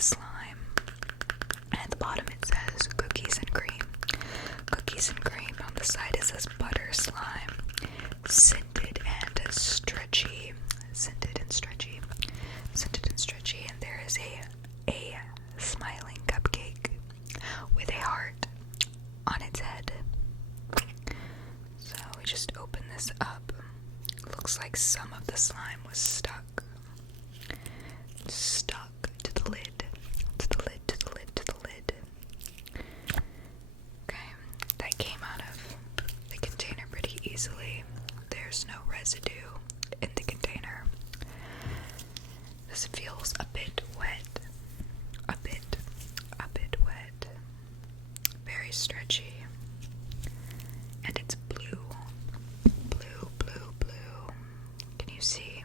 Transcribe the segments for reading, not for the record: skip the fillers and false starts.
slime. And at the bottom it says cookies and cream. Cookies and cream. On the side it says butter slime. Scented and stretchy. Scented and stretchy. Scented and stretchy. And there is a smiling cupcake with a heart on its head. So we just open this up. Looks like some of the slime was stuck to the lid, to the lid, to the lid, to the lid. Okay, that came out of the container pretty easily. There's no residue in the container. This feels a bit wet, a bit wet, very stretchy, and it's blue. Can you see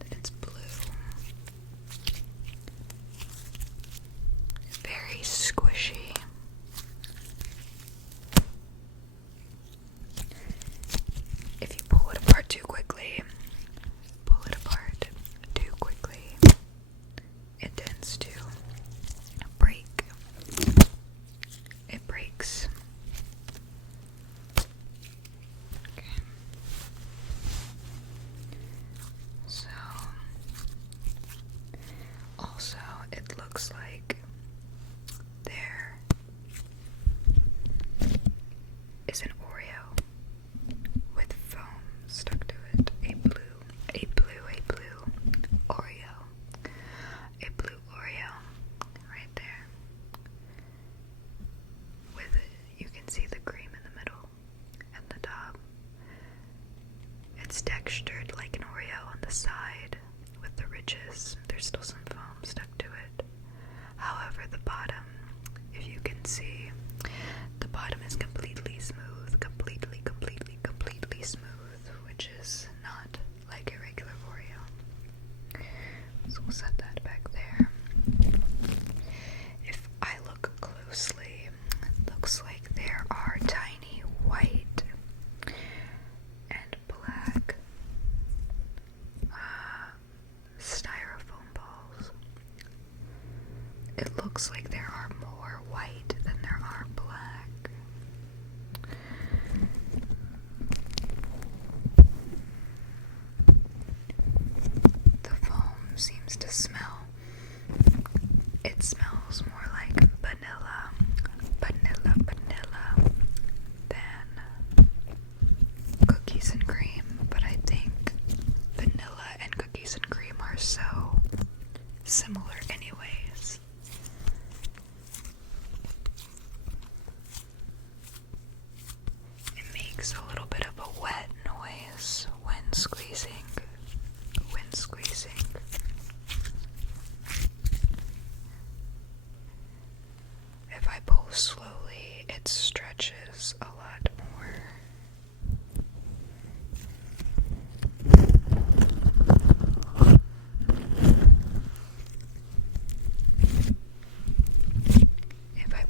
that it's blue? Very squishy. If you pull it apart too quickly, it tends to break. It breaks. Okay. So, also, it looks like there is an Oreo with foam stuck to it. A blue Oreo. A blue Oreo right there. With it, you can see the cream in the middle and the top. It's textured like an Oreo on the side with the ridges. There's still some foam stuck to it. However, the bottom, if you can see, the bottom is completely smooth, completely smooth, which is not like a regular Oreo. So we'll set that back there. If I look closely, it looks like there are tiny white and black styrofoam balls. It looks like there are more white than there are black. The foam seems to smell. It smells more like vanilla than cookies and cream, but I think vanilla and cookies and cream are so similar anyways. It makes a little bit of a wet noise when squeezing. If I pull slowly, it stretches a lot more. If I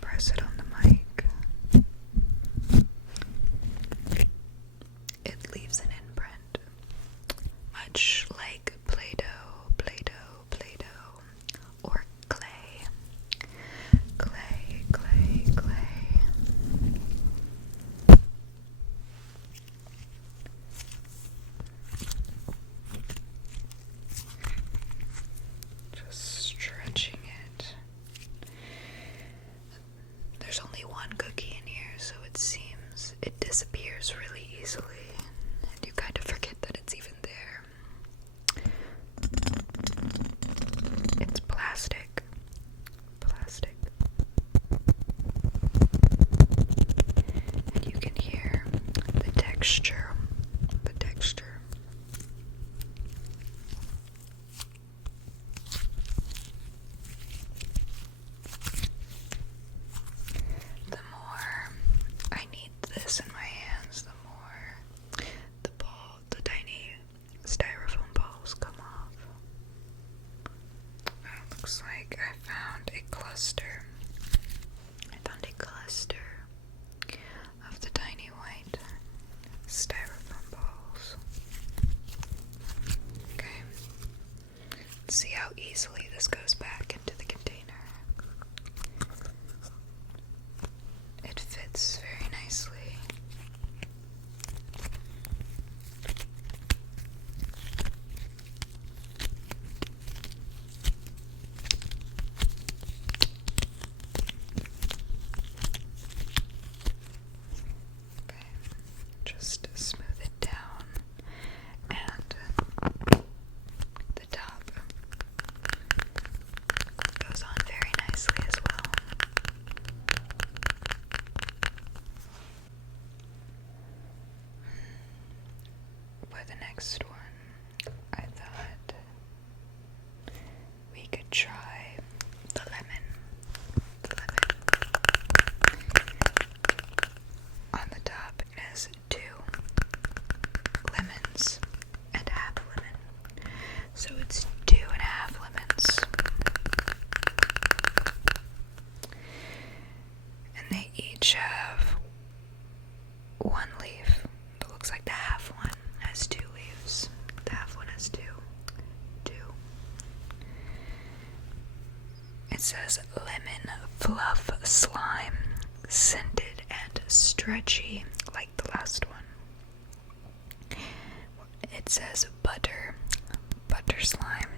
press it on the mic, it leaves an imprint, much like Play-Doh, or clay. Just stretching it. There's only one cookie in here, so it seems it disappears really easily, and you kind of forget that it's even there. It's plastic. And you can hear the texture. The more I need this in my hands, the more the tiny styrofoam balls come off. It looks like I found a cluster. Of the tiny white styrofoam balls. just smooth it down, and the top goes on very nicely as well. For the next one, I thought we could try the lemon. On the top is 2 lemons and half a lemon. So it's 2.5 lemons. And they each have 1 leaf. It looks like the half one has 2 leaves. The half one has 2. It says lemon fluff slime, scented and stretchy like the last one. It says butter slime,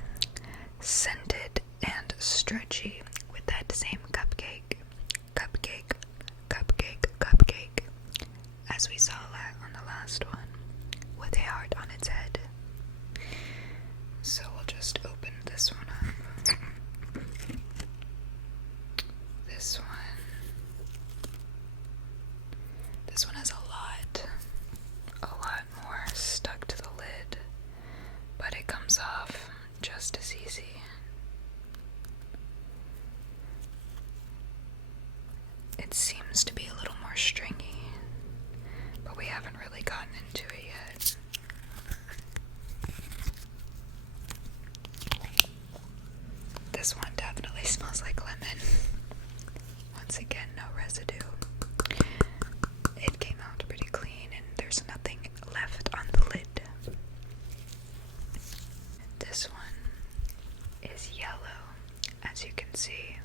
scented and stretchy with that same cupcake, as we saw on the last one, with a heart on its head. So we'll just open this one up. This one has a lot more stuck to the lid, but it comes off just as easy. It seems to be a little more stringy, but we haven't really gotten into it yet. This one definitely smells like lemon. Once again, no residue. It came out pretty clean and there's nothing left on the lid. This one is yellow, as you can see.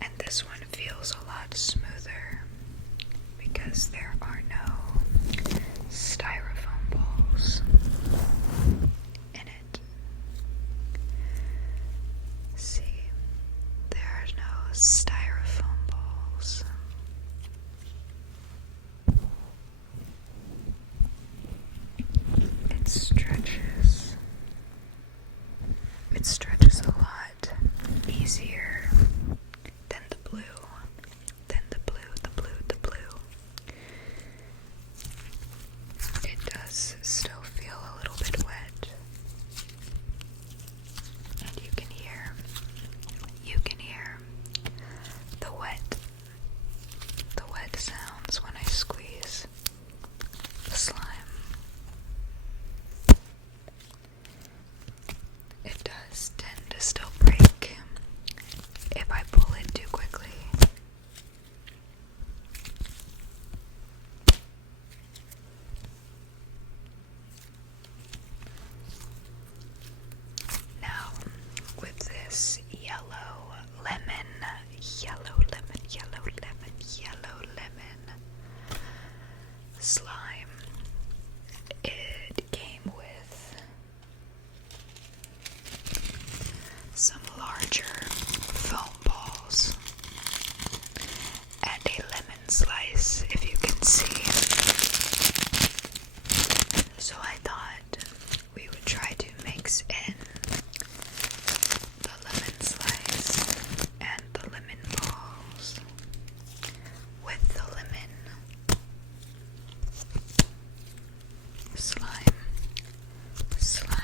And this one feels a lot smoother because there are no styrofoam balls in it. See, there are no styrofoam balls. It stretches a lot easier than the blue. It does still feel a little bit wet. And you can hear the wet sounds when I squeeze the slime. It does tend to still break if I pull it too quickly. Now, with this yellow lemon slime, it came with some larger foam balls and a lemon slice, if you can see. So I thought we would try to mix in the lemon slice and the lemon balls with the lemon slime.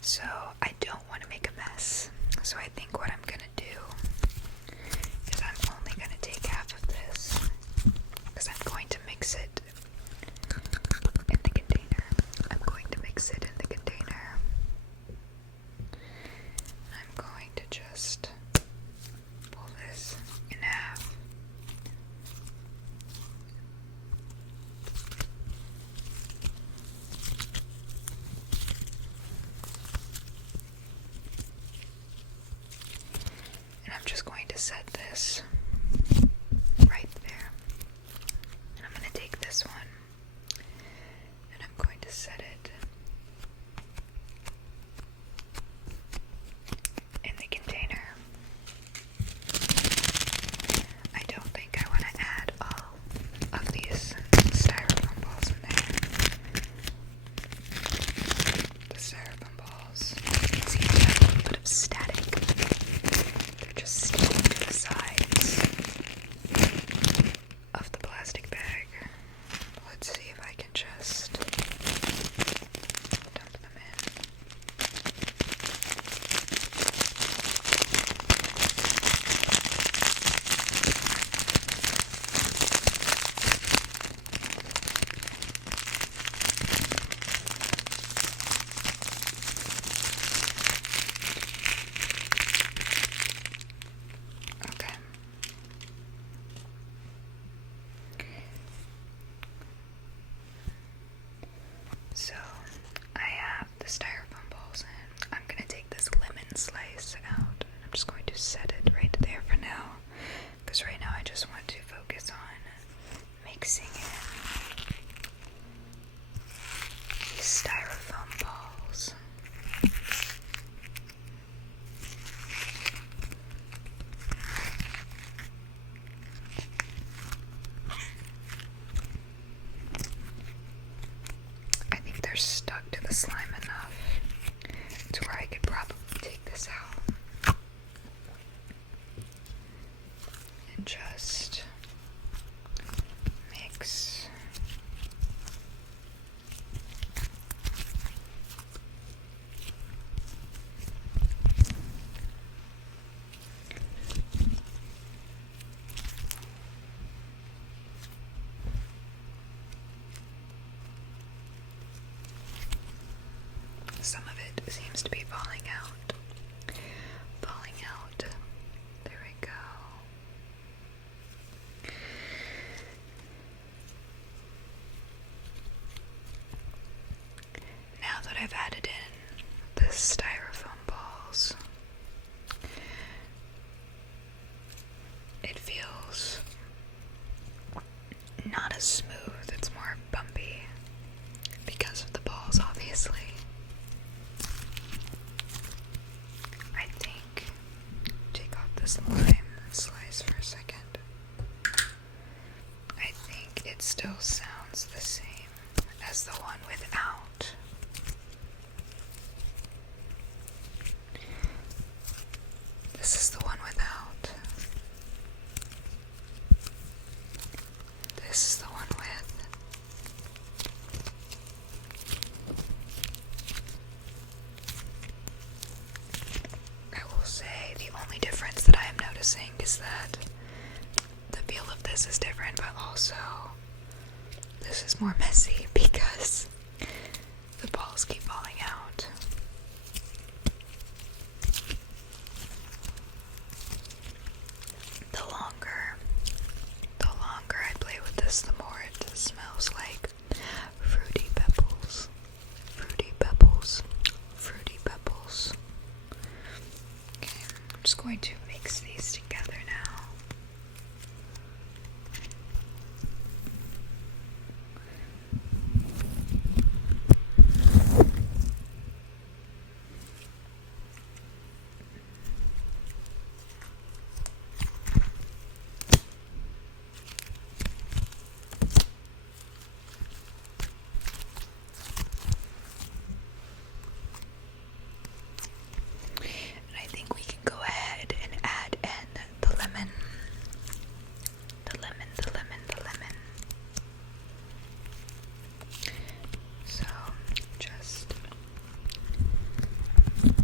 So I don't want to make a mess. So I think what I'm gonna do is I'm only gonna take half of this because I'm going to mix it in the container. I'm going to just pull this in half. And I'm just going to set this right there. And I'm going to take this one and I'm going to set it in the container. it seems to be falling out. Falling out. There we go. Now that I've added in the styrofoam balls, it feels not as smooth, it's more bumpy because of the balls, obviously. I think, take off this lime slice for a second. I think it still sounds the same as the one without. This is the one without. This is the one with. I will say the only difference that I am noticing is that the feel of this is different, but also this is more messy because the balls keep falling out. The longer I play with this, the more it smells like fruity pebbles. Fruity pebbles. Fruity pebbles. Okay, I'm just going to mix these together now.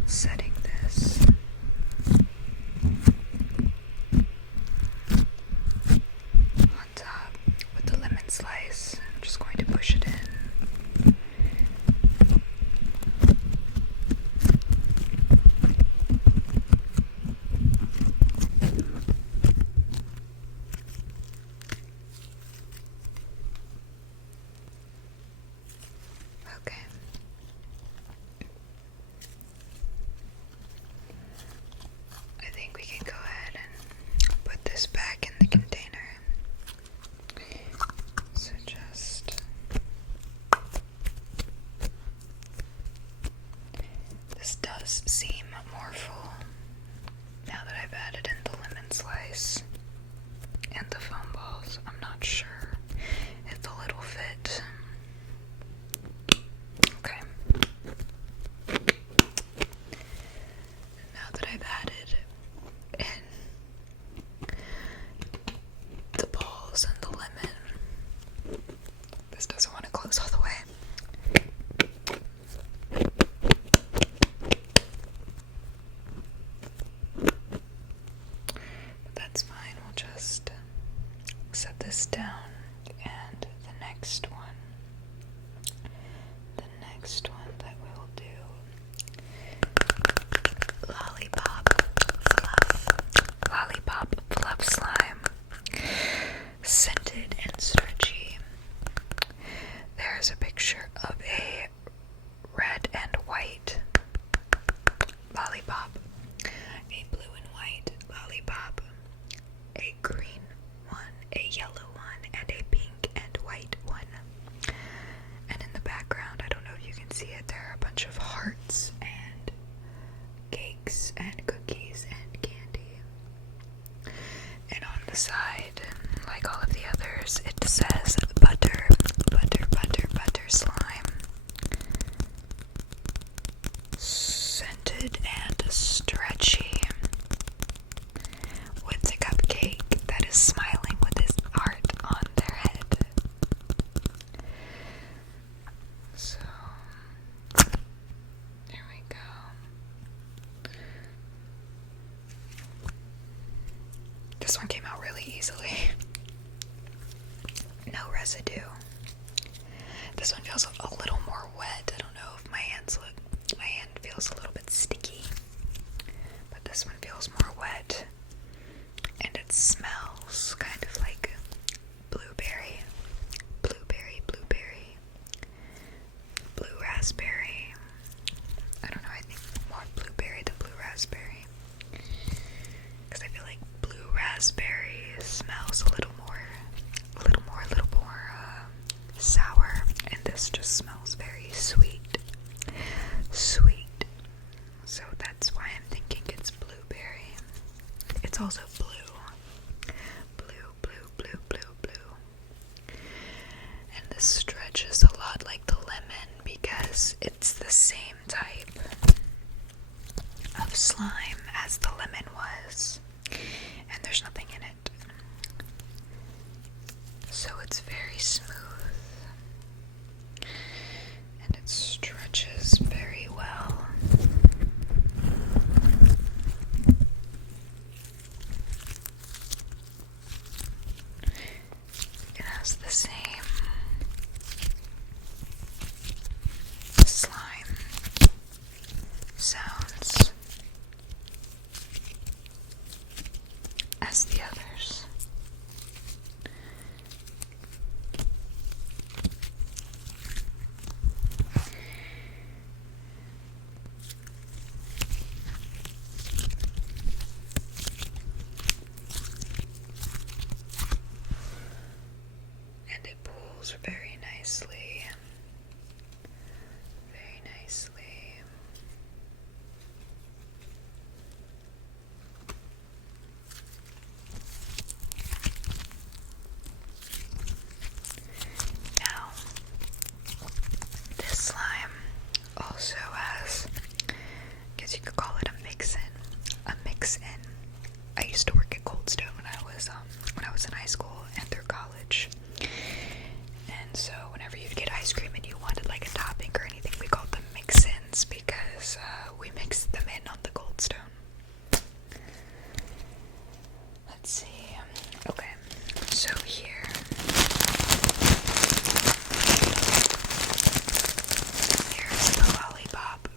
Setting this on top with the lemon slice. I'm just going to push it in. Okay. I think we can go ahead and put this back in the container. So just this does seem more full now that I've added in the lemon slice and the foam balls. I'm not sure if the lid will fit. Okay. Now that I've added in the balls and the lemon, this doesn't want to close all the way. But that's fine, we'll just set this down. And the next one that we will do, Lollipop Fluff Slime, scented and stretchy. There's a picture of a red and white lollipop, a blue and white lollipop, a green one, a yellow one, and a pink and white one. And in the background, I don't know if you can see it, there are a bunch of hearts and cakes and cookies and candy. And on the side, like all of the others, it says butter, butter, butter, butter slime. Scented and stretchy. With the cupcake that is smiling with his heart on their head. So, there we go. This one came out really easily. No residue. This one feels a little more wet. I don't know if my hand feels a little bit sticky, but this one feels more wet, and it smells kind of like blueberry, blue raspberry. I don't know, I think more blueberry than blue raspberry, because I feel like blue raspberry smells a little more sour, and this just smells very sweet. So that's why I'm thinking it's blueberry. It's also blue. And this stretches a lot like the lemon because it's the same type of slime as the lemon was, and there's nothing in it. So it's very smooth, and it stretches very well. It has the same slime sounds as the others. And it pulls very nicely. Now, this slime also has, I guess you could call it a mix-in. I used to work at Cold Stone when I was in high school and through college. And so whenever you'd get ice cream and you wanted like a topping or anything, we called them mix-ins because we mixed them in on the Cold Stone. Let's see. Okay, so here here's the lollipop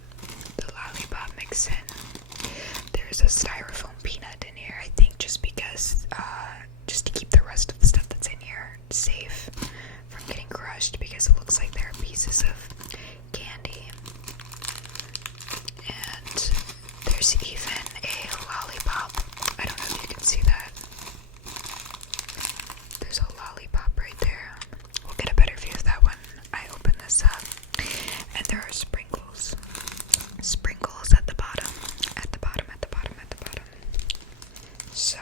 mix-in. There's a styrofoam peanut in here, I think, just because, just to keep the rest of the stuff that's in here safe from getting crushed, because it looks like there are pieces of candy. And there's even a lollipop. I don't know if you can see that. There's a lollipop right there. We'll get a better view of that when I open this up. And there are sprinkles. Sprinkles at the bottom. So,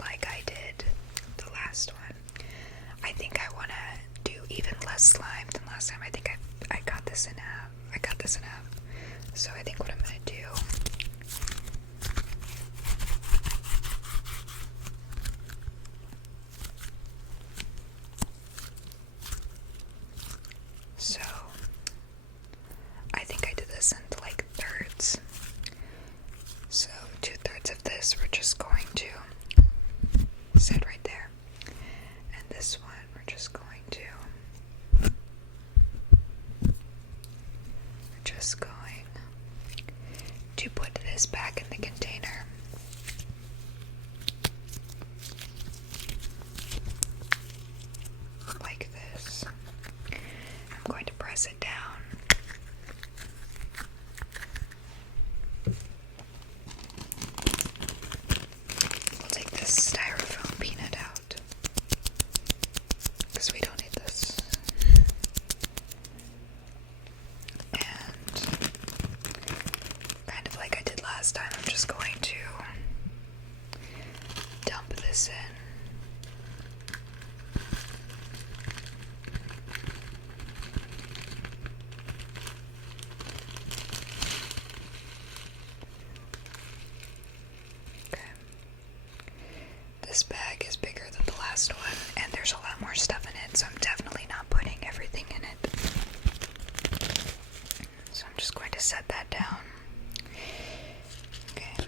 like I did the last one, I think I want to do even less slime than last time. I think I got this in half. So I think what I'm going to do So, I think I did this into like thirds. So, 2/3 of this we're just going to set right there. And this one we're just going to put this back in the container. Like this. I'm going to press it down. We'll take this styrofoam peanut out, because we don't need this. And kind of like I did last time, I'm just going to dump this in. This bag is bigger than the last one, and there's a lot more stuff in it, so I'm definitely not putting everything in it. So I'm just going to set that down. Okay.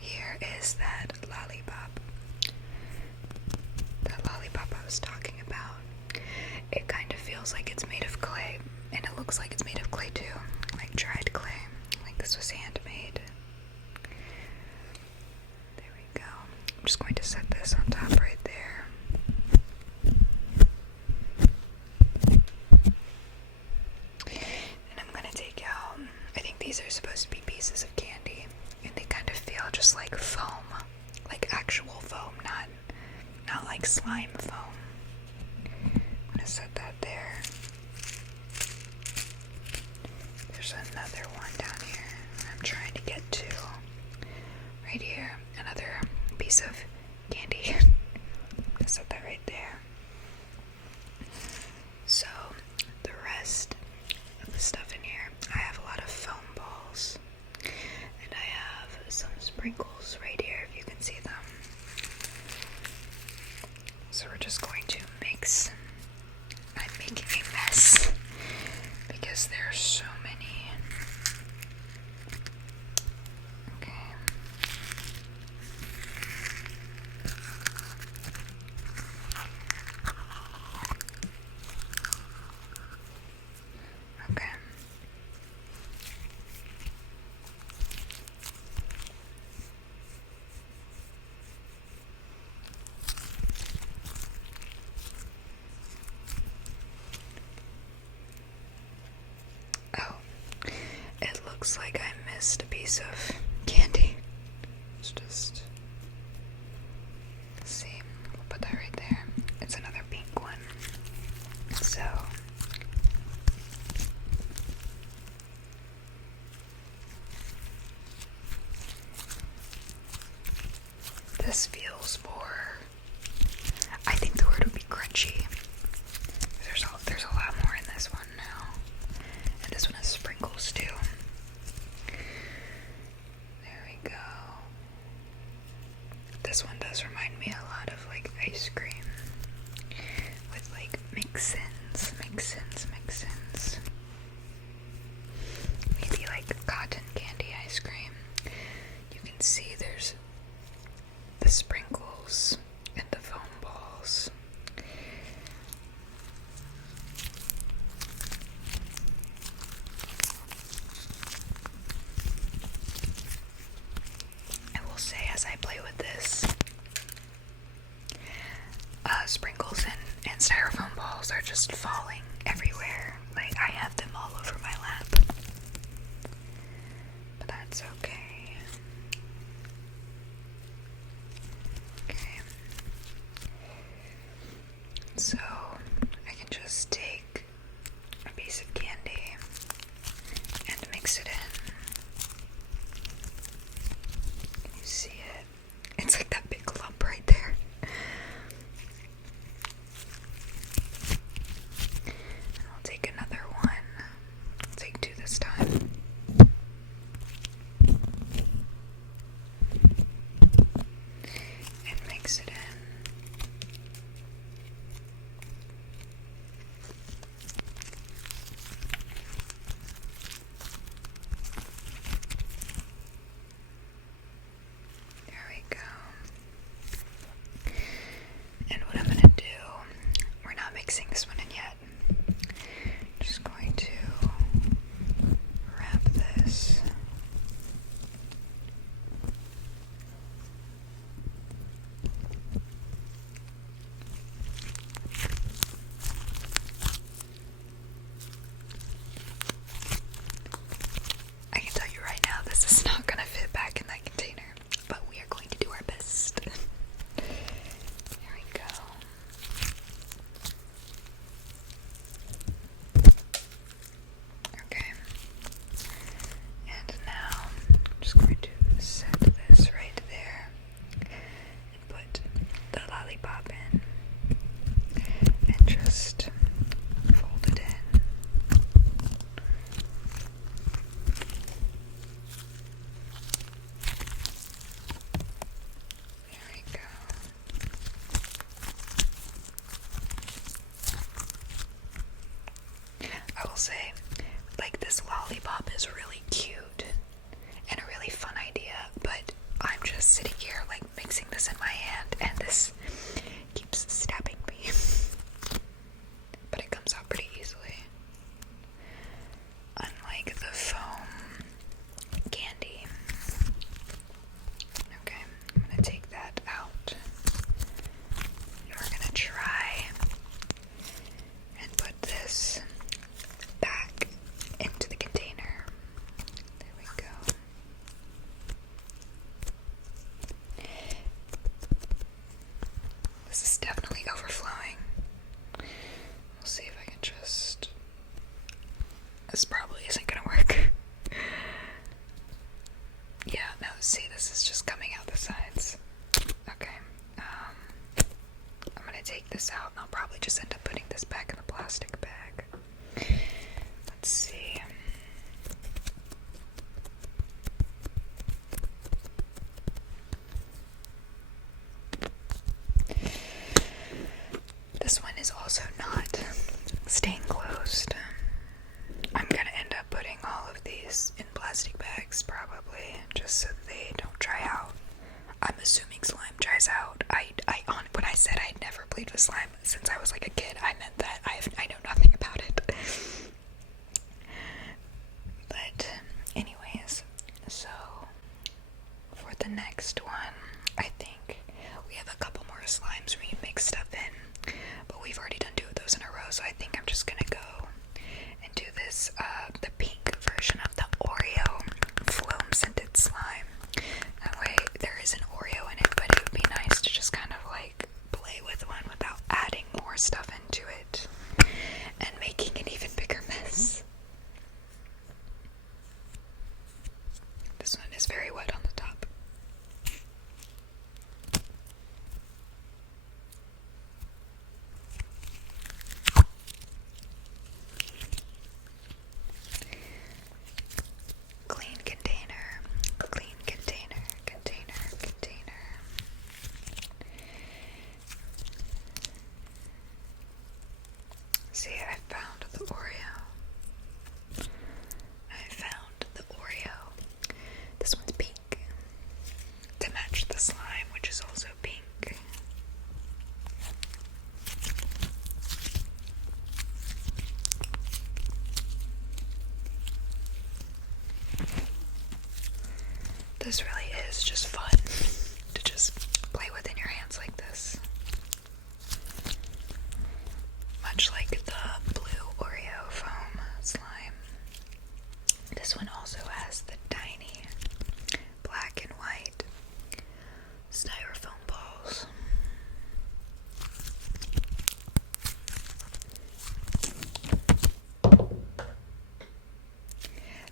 Here is that lollipop. That lollipop I was talking about. It kind of these are supposed to be pieces of candy, and they kind of feel just like foam, like actual foam, not like slime foam. I'm gonna set that there. There's another one down here I'm trying to get to. Right here, another piece of candy. I'm gonna set that right there. So, the rest of the stuff in here, I have a lot of foam balls. And I have some sprinkles right here, if you can see them. So we're just going to mix. I'm making a mess because there's so many. Okay. Okay. Oh, it looks like I missed a piece of candy. Let's just see. We'll put that right there. It's another pink one. So this feels more, I think the word would be crunchy. There's a lot more in this one now. And this one has sprinkles too. There we go. This one does remind me a lot of like ice cream. With like mix-ins. Maybe like cotton candy ice cream. You can see there's the sprinkles and the foam balls. I will say, as I play with this, sprinkles and styrofoam balls are just falling everywhere. Like, I have them all over my lap. But that's okay. Okay. So, I can just take a piece of candy and mix it in. Can you see it? It's like that big lump right there. And I'll take another one. I'll take two this time. And mix it in. There we go. And what I'm going to do, we're not mixing this one in yet. Just going to wrap this. I can tell you right now, this is not going to fit back in that container, but we are going to do our best. There we go. Okay. And now, I'm just going to set this right there and put the lollipop in and just fold it in. There we go. I will say, like, this lollipop is really cute and a really fun idea, but I'm just sitting here, like, mixing this in my hand, and this keeps stabbing me. But it comes out pretty easily. Unlike the foam candy. Okay, I'm gonna take that out. And we're gonna try and put this back into the container. this probably isn't gonna work. Yeah, no, see, this is just coming out the sides. Okay, I'm gonna take this out and I'll probably just end up putting this back in the plastic bag. Let's see. This one is also not stain closed. I'm gonna end up putting all of these in plastic bags probably, just so they don't dry out. I'm assuming slime dries out. When I said I'd never played with slime since I was like a kid, I meant that I know nothing about it. But anyways, so for the next one, I think we have a couple more slimes we mix stuff in, but we've already done 2 of those in a row, so I think I'm just gonna go and do this, the pink version of the Oreo Floam scented slime. That way there is an Oreo in it, but it would be nice to just kind of like play with one without adding more stuff into it and making an even bigger mess. This one is very wet on the top. Clean container, clean container, container, container. See, I found the Oreo. I found the Oreo. This one's pink to match the slime, which is also pink. This really is just fun to just play with in your hands like this. Much like the blue Oreo foam slime. This one also has the tiny black and white styrofoam balls.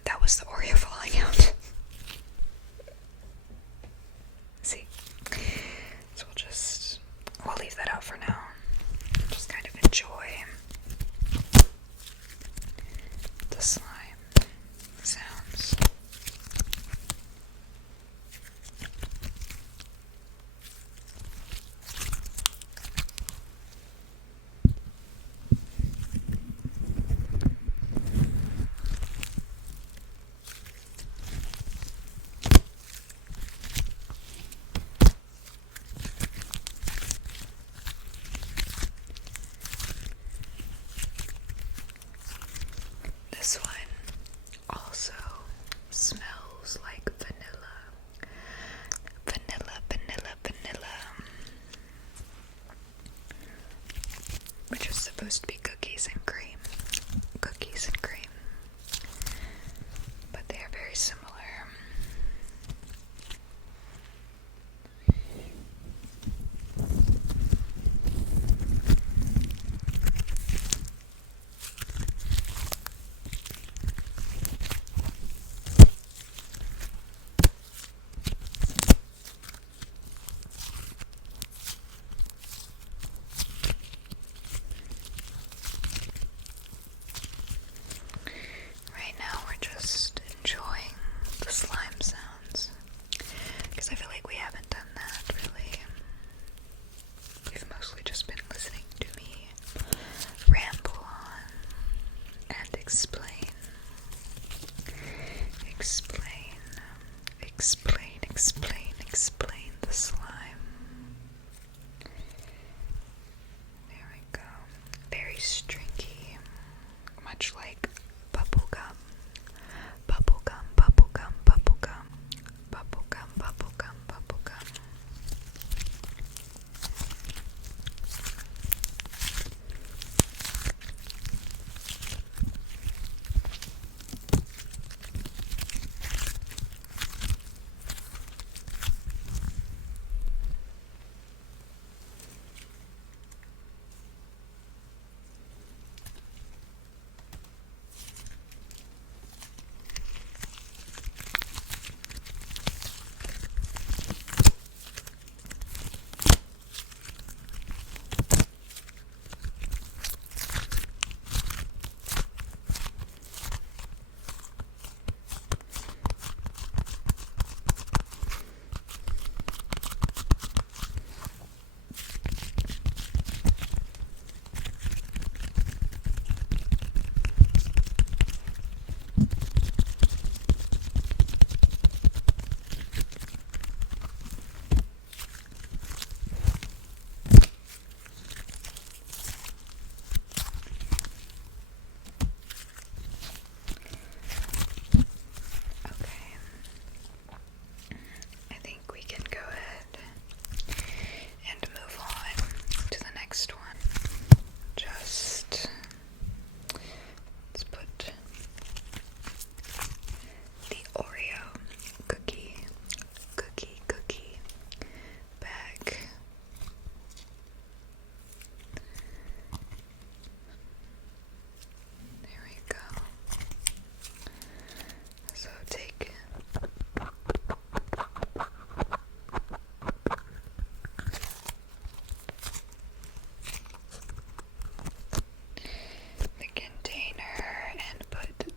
That was the Oreo falling out. See? So we'll leave that out for now. Just kind of enjoy the slime sounds. This one also smells like vanilla. Vanilla, vanilla, vanilla. Which is supposed to be cookies and cream. Cookies and cream. But they are very similar.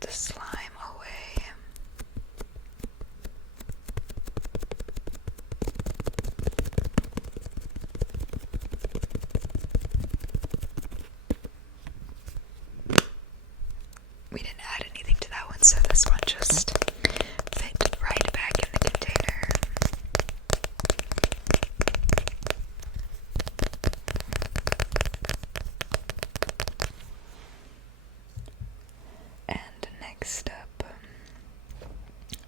the slime away. We didn't add anything to that one, so this one just fit right back in the container. And next up,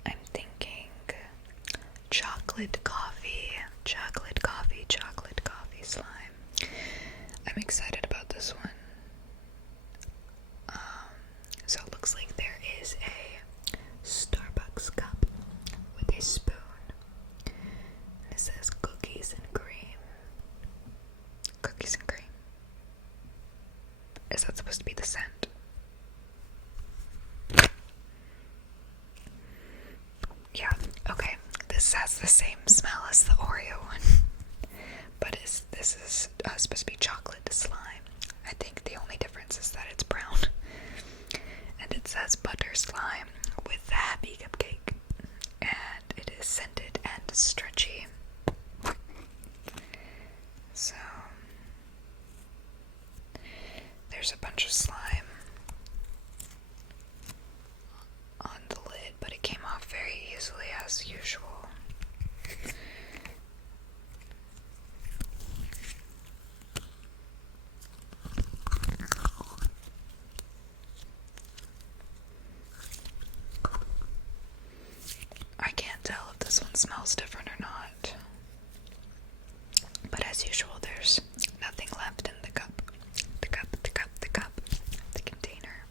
I'm thinking chocolate coffee slime. I'm excited about this one. So it looks like there is a Starbucks cup with a spoon. And it says cookies and cream. Cookies and cream. Is that supposed to be the scent? Yeah, okay. This has the same smell as the Oreo one. But this is supposed to be chocolate slime. I think the only difference is that it's brown. And it says butter slime with the happy cupcake. And it is scented and stretchy. So there's a bunch of slime on the lid, but it came off very easily as usual. I can't tell if this one smells different or not. But as usual, there's nothing left in the cup. The container.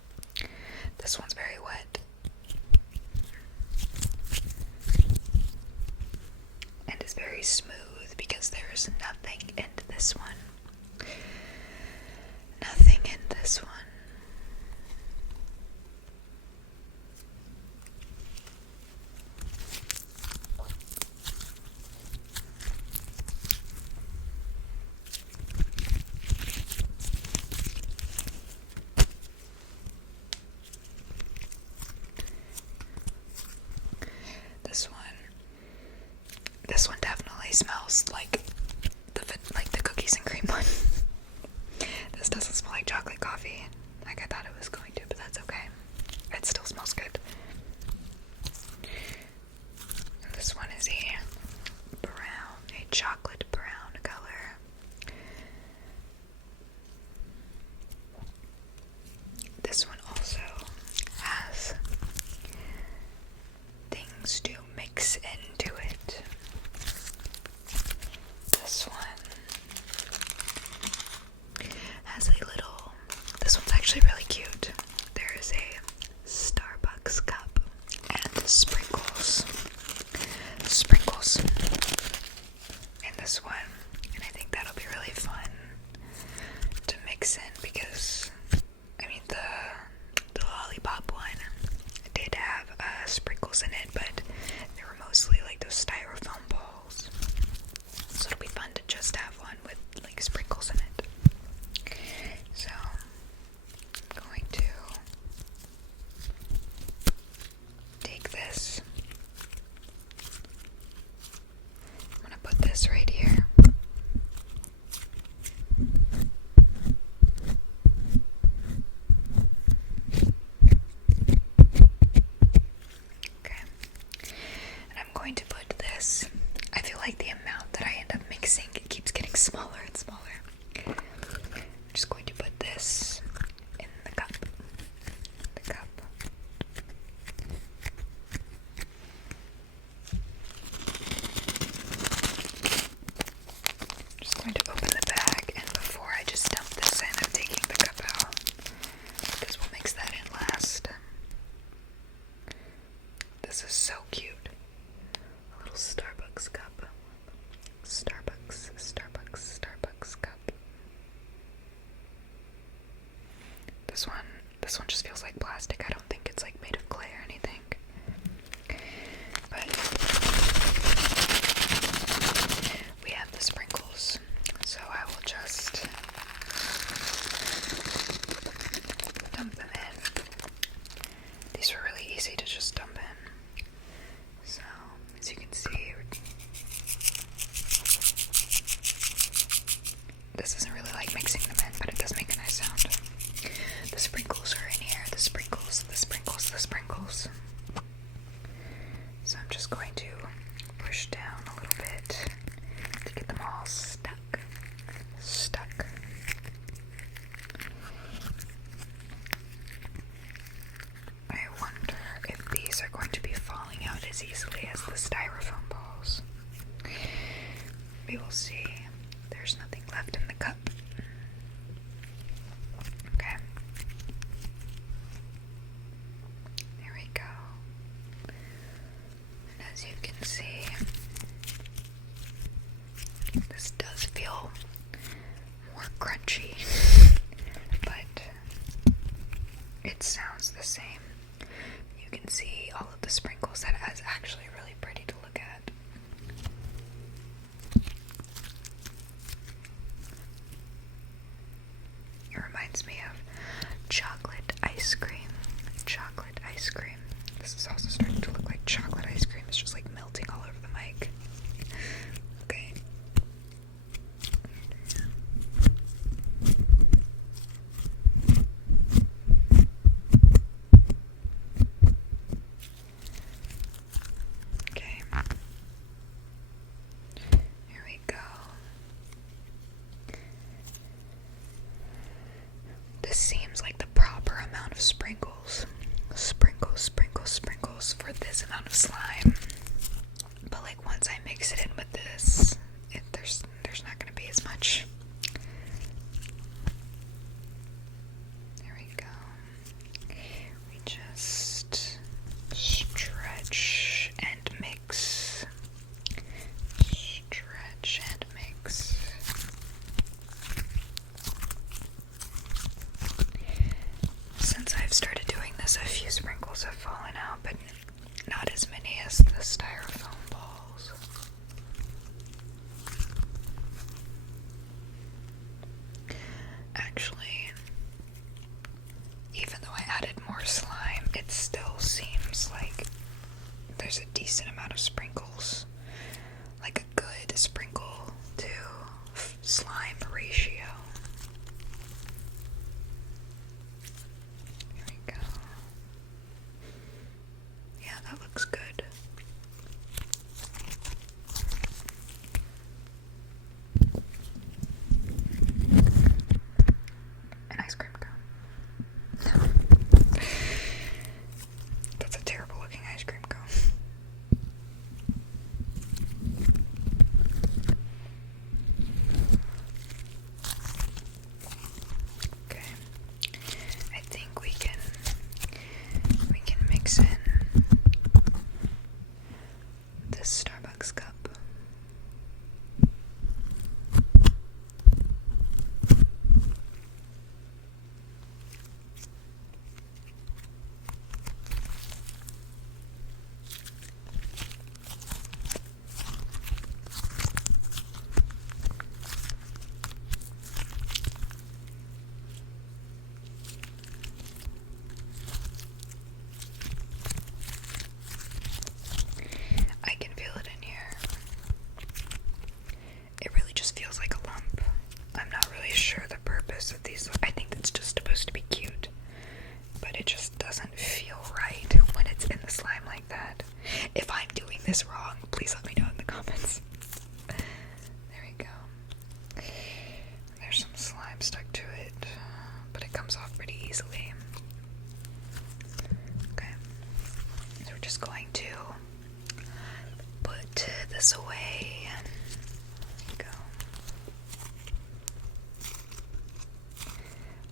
This one's very wet. And is very smooth because there is nothing in this one. Nothing in this one. This one definitely smells like the cookies and cream one. This doesn't smell like chocolate coffee like I thought it was going to, but that's okay. It still smells good. And this one is a chocolate brown color. This one also has things to mix into it. This one has this one's actually really cute. There is a Starbucks cup and sprinkles in this one, and I think that'll be really fun to mix in because, I mean, the lollipop one did have sprinkles in it, but they were mostly like those styrofoam balls. So it'll be fun to just have one with like sprinkles in it. So I'm going to take this. I'm going to put this right here. Okay. And I'm going to put this. I feel like the amount that I end up mixing, it keeps getting smaller and smaller. I'm just going to put this in the cup. Just going to open the bag, and before I just dump this in, I'm taking the cup out because we'll mix that in last. This is so cute. A little Starbucks cup. Starbucks cup. This one just feels like plastic. I don't think it's like made of clay or anything. But we have the sprinkles, so I will just dump them in. These easily as the styrofoam balls. We will see. There's nothing left in the cup. Okay. There we go. And as you can see, this does feel more crunchy, but it sounds the same. You can see all of the sprinkles. That is actually really pretty to look at. It reminds me of chocolate ice cream. Chocolate ice cream. This is also starting to look like chocolate ice cream. It's just like melting all over the mic. Okay. Okay. Here we go. This seems like the proper amount of sprinkles. Sprinkles, sprinkles, sprinkles for this amount of slime. But like once I mix it in with this, there's not going to be as much. There we go. We just stretch and mix. Stretch and mix. Since I've started doing this, a few sprinkles have fallen out, but not as many as the styrofoam balls. Actually, even though I added more slime, it still seems like there's a decent amount of sprinkles. Like a good sprinkle to slime ratio. There we go. Yeah, that looks good. An ice cream cone. That's a terrible looking ice cream cone. Okay. I think we can mix in this Starbucks cup. I can feel it in here. It really just feels like a lump. I'm not really sure the purpose of these. I think it's just supposed to be cute, but it just doesn't feel right when it's in the slime like that. If I'm doing this wrong, please let me know in the comments. There we go. There's some slime stuck to it, but it comes off pretty easily. Okay, so we're just going to put this away. There we go.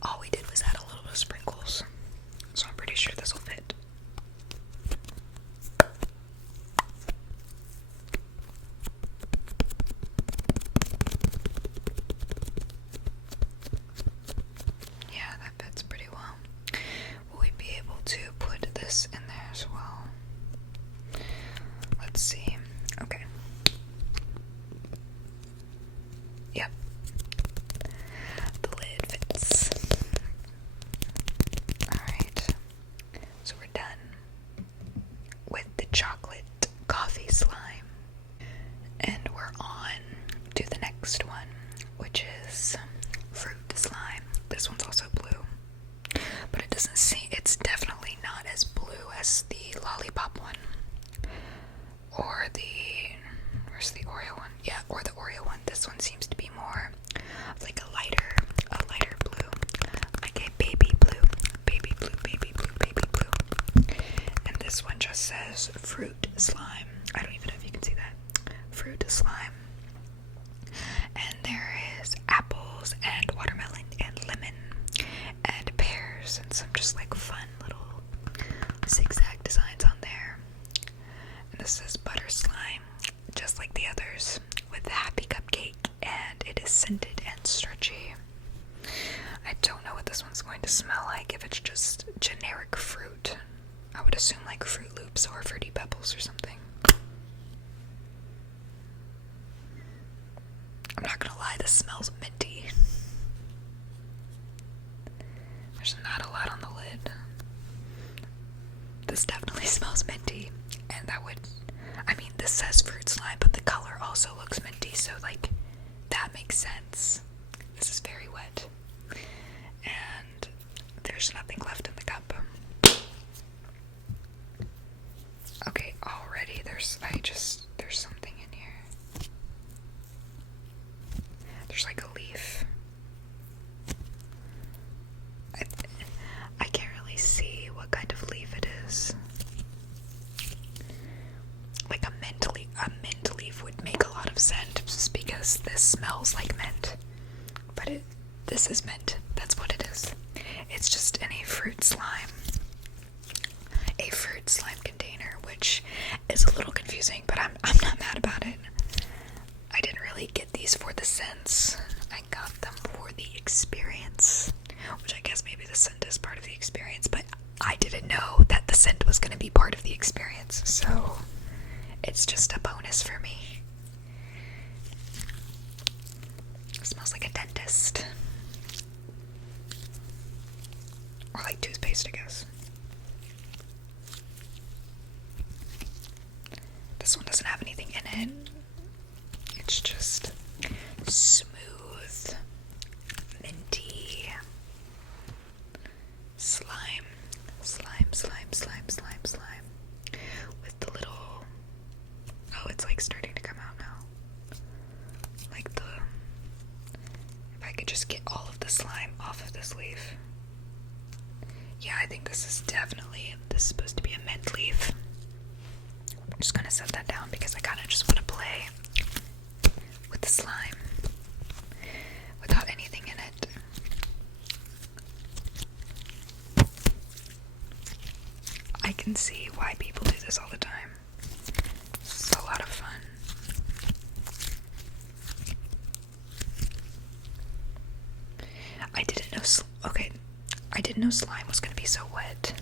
All we did was add a little bit of sprinkles, so I'm pretty sure this will fit. Yeah, that fits pretty well. Will we be able to put this in there as well? Let's see. Okay. Yep. The lid fits. Alright. So we're done with the chocolate coffee slime. And we're on to the next one, which is fruit slime. This one's also blue, but it doesn't seem, it's definitely not as blue as the lollipop one. Or where's the Oreo one? Yeah, or the Oreo one. This one seems to be more of like a lighter blue. Like a baby blue, baby blue, baby blue, baby blue. And this one just just says fruit slime. I don't even know if you can see that. Fruit slime. And there is apples and watermelon and lemon and pears and some just like fun little zigzag designs on there. And this says butter slime, just like the others, with the happy cupcake, and it is scented and stretchy. I don't know what this one's going to smell like, if it's just generic fruit. I would assume like Fruit Loops or Fruity Pebbles or something. I'm not gonna lie, this smells minty. There's not a lot on the lid. This definitely smells minty, and that would, I mean, this says fruit slime, but the color also looks minty, so like, that makes sense. This is very wet. And there's nothing left in the cup. Okay, already there's something in here. There's like a leaf. I can't really see what kind of leaf it is. Like a mint leaf would make a lot of sense, just because this smells like mint. But this is mint. That's what it is. It's just in a fruit slime. A fruit slime container, which is a little confusing, but I'm not mad about it. I didn't really get these for the scents. I got them for the experience, which I guess maybe the scent is part of the experience, but I didn't know that the scent was going to be part of the experience, so it's just a bonus for me. It smells like a dentist. Or like toothpaste, I guess. This one doesn't have anything in it. It's just smooth, minty slime. With the little, oh, it's like starting to come out now. Like if I could just get all of the slime off of this leaf. Yeah, I think this is supposed to be a mint leaf. I'm just gonna set that down because I kind of just want to play with the slime without anything in it. I can see why people do this all the time. It's a lot of fun. I didn't know slime was going to be so wet,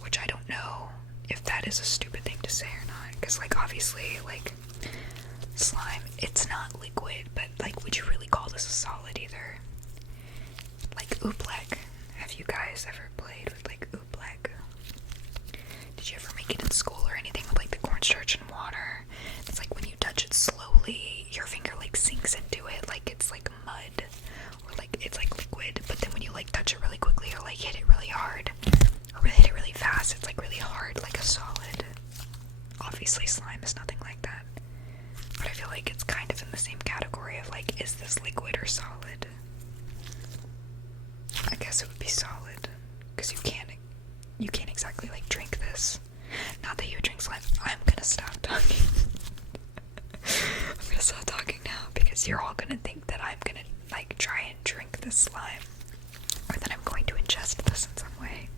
which I don't know if that is a stupid thing to say or not, because like obviously like slime, it's not liquid, but like would you really call this a solid either? Like oobleck. Have you guys ever played with like oobleck? Did you ever make it in school or anything with like the cornstarch and water? It's like when you touch it slowly, your finger like sinks into it like it's like mud, or like it's like liquid, but then when you like touch it really quickly or like hit it really hard or hit it really fast, it's like really hard, like a solid. Obviously slime is nothing like that, but I feel like it's kind of in the same category of like, is this liquid or solid? I guess it would be solid, because you can't exactly like drink this. Not that you would drink slime. I'm gonna stop talking. I'm gonna stop talking now, because you're all gonna think that I'm gonna like try and drink this slime, or that I'm going to ingest this in some way,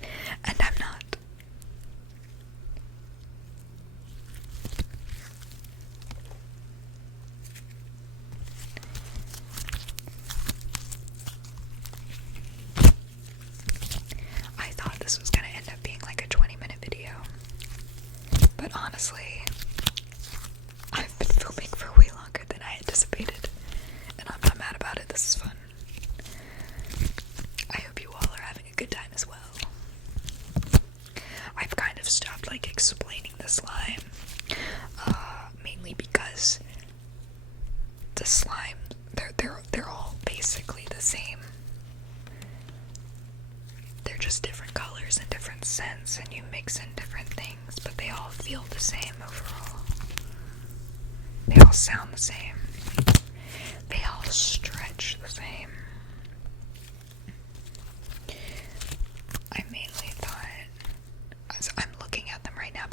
and I'm not. I thought this was gonna end up being like a 20-minute video, but honestly, I've been filming for way longer than I anticipated, and I'm not mad about it. This is fun. I hope you all are having a good time as well. I've kind of stopped like explaining the slime, mainly because the slime, they're all basically the same. They're just different colors and different scents, and you mix in different things, but they all feel the same overall. They all sound the same. They all stretch the same. I mainly thought, I'm looking at them right now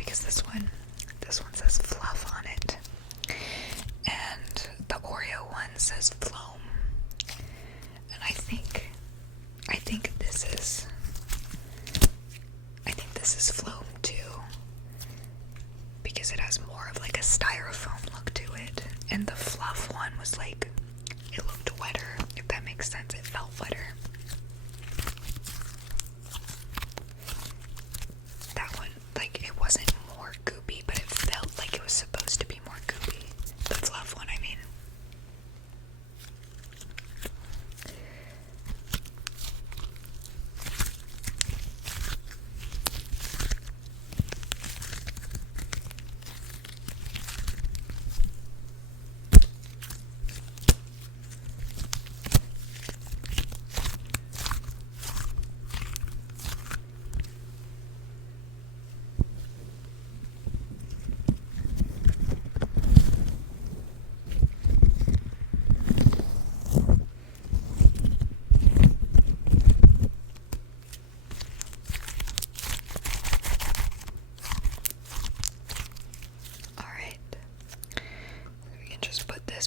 because it has more of like a styrofoam look to it, and the Fluff one was like, it looked wetter, if that makes sense. It felt wetter. That one, like, it wasn't more goopy, but it felt like it was supposed to be more goopy. The Fluff one, I mean.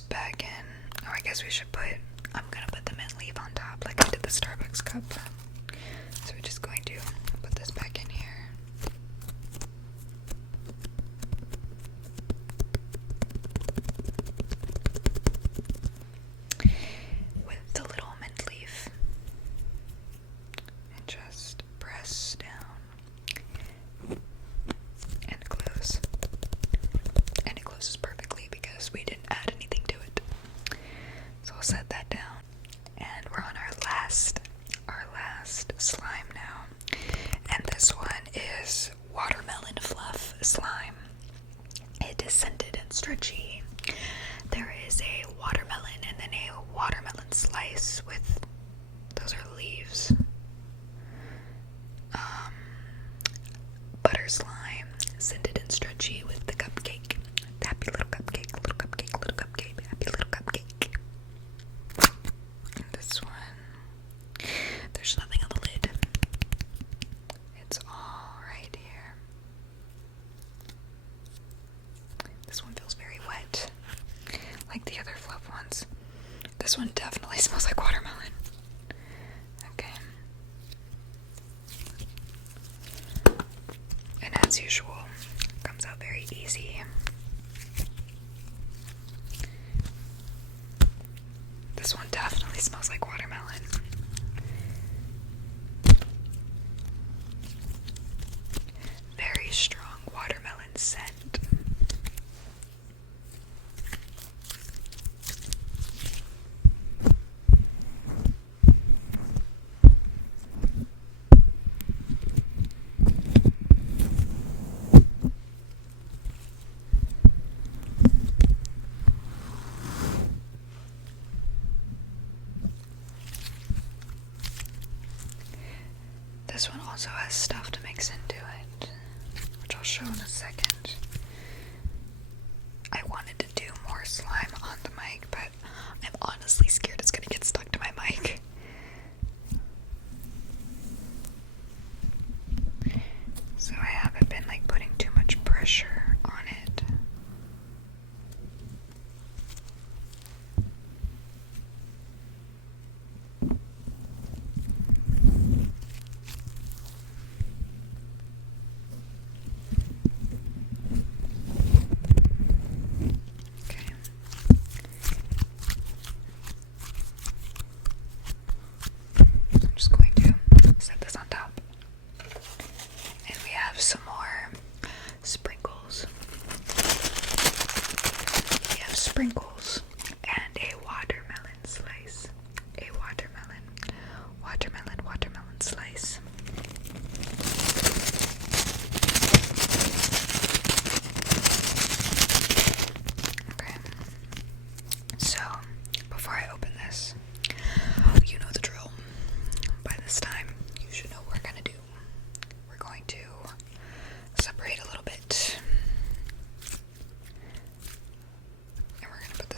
Back in. Oh, I guess we should I'm gonna put the mint leaf on top like I did the Starbucks cup. So we're just going to put this back in here. With the little mint leaf. And just press down. And close. And it closes perfectly because we didn't add anything to it. So I'll set that down. And we're on our last slime now. And this one is watermelon fluff slime. It is scented and stretchy. There is a watermelon and then a watermelon slice with, those are leaves. Butter slime, scented and stretchy with the cupcake. Happy little cupcake, little cupcake, little cupcake, happy little cupcake. And this one, there's nothing on the lid. It's all right here. This one feels very wet, like the other Fluff ones. This one definitely smells like watermelon. Okay. And as usual, comes out very easy. This one definitely smells like watermelon. Very strong watermelon scent. This one also has stuff to mix into it, which I'll show in a second. I wanted to do more slime on the mic, but I'm honestly scared it's gonna get stuck to my mic. So I haven't been like putting too much pressure on it. Some more sprinkles. We have sprinkles and a watermelon slice. A watermelon slice. Okay. So, before I open this, you know the drill. By this time, you should know what we're gonna do. We're going to separate a little bit, and we're going to put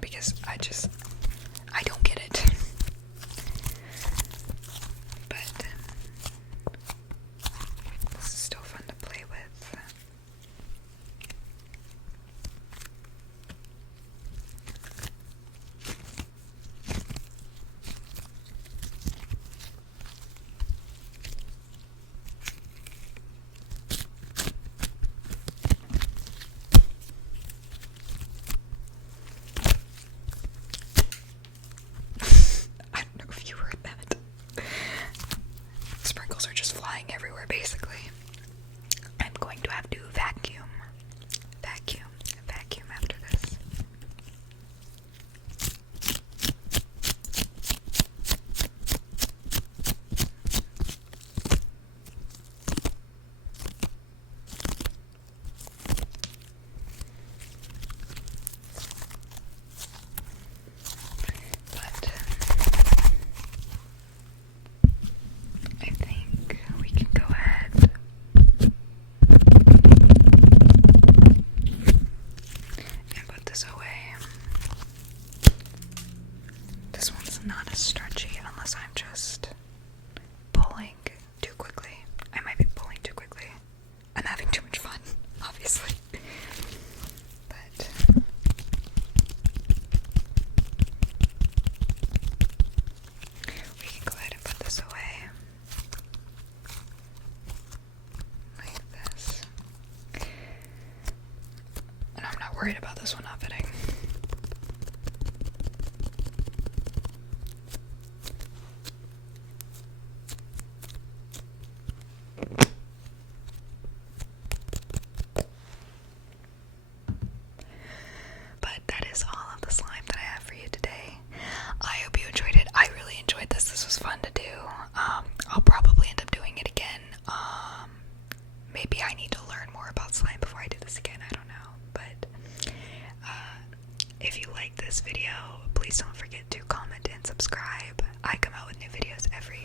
because I don't get it. But this is still fun to play with. Sprinkles are just flying everywhere, basically. I'm going to have to vacuum after this. But I think we can go ahead and put this away. This one's not as stretchy unless I'm just pulling too quickly. I might be pulling too quickly. I'm having too much fun, obviously. But we can go ahead and put this away. Like this. And I'm not worried about this one not fitting. But that is all of the slime that I have for you today. I hope you enjoyed it. I really enjoyed this. This was fun to do. I'll probably end up doing it again. Maybe I need to learn more about slime before I do this again. I don't know. But if you like this video, please don't forget to comment and subscribe. I come out with new videos every